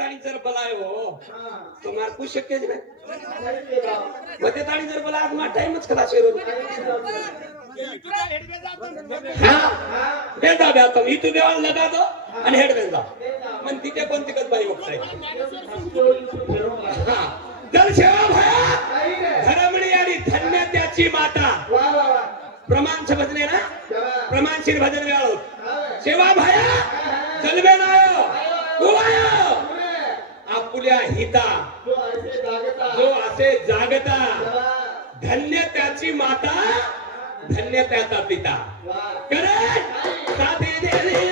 ताणी जर बलाय हो तो मारकू शक्य ज नाही मते ताणी जर बला आज मा टाइमच खला शेरो हां बेदा बेता मी तू देवाल लगा दो आणि हेड बेदा मन तिथे पण तिकत बाई बघताय हां जल सेवा भया धर्मणी आणि धन्य त्याची माता प्रमाण से भजने ना प्रमाण से भजन वेळो सेवा भया जलवे नायो उवायो आपुल्या हिता जो असे जागता धन्य त्याची माता धन्य त्याचा पिता करे साधी देवी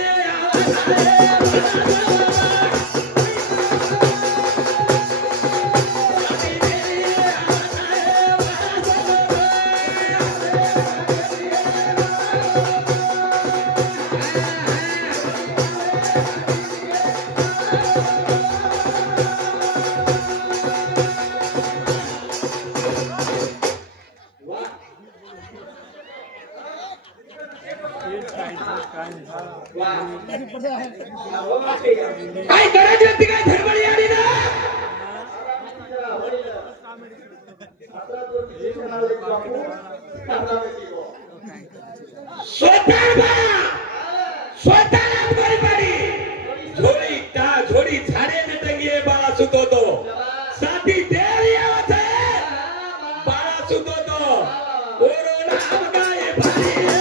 काय करायची होती काय धर्मणी आली ना झोडी झाडे नटंगी बाळा सुतवतो साथी देवी आवत बाळा सुतवतो कोरोना काय भारी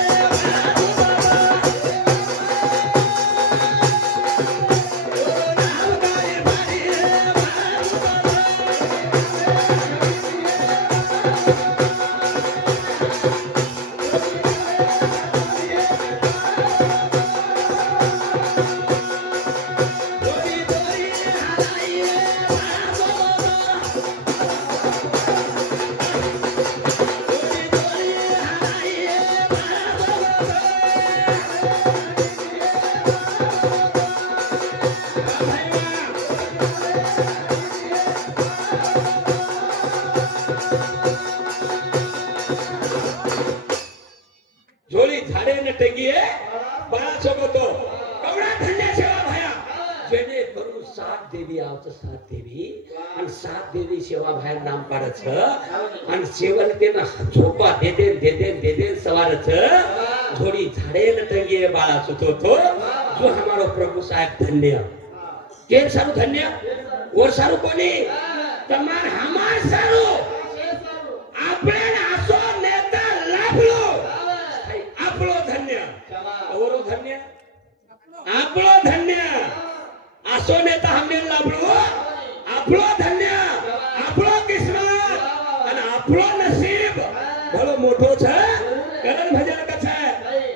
झोली झाडे नटंगी बाळा सोबतो कवडा धन्य सेवा भया जेने करू सात देवी आवत सात देवी आणि सात देवी सेवा भया नाम पाडच आणि सेवन तेना झोपा देते सवारच झोली झाडे नटंगी बाळा सुतोतो जो हमारो प्रभु साहेब धन्य के सारू धन्य और सारू कोणी तमार हमार सारू आपले आसो नेता लाभलो आपलो धन्य औरो धन्य आपलो धन्य आसो नेता हमने लाभलो आपलो धन्य आपलो किस्मत आणि आपलो नसीब भलो मोठो छ करण भजन कछ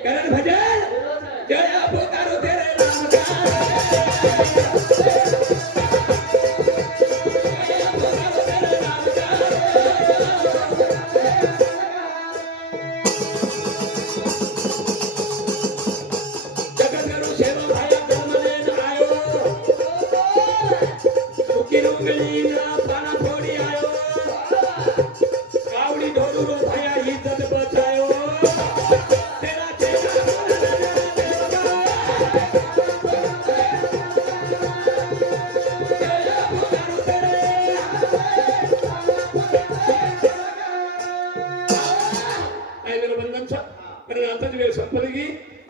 करण भजन जय पुकारो तेरे नाम का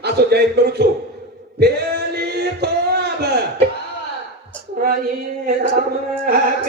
असो जाहीर करू छो पेली तो अब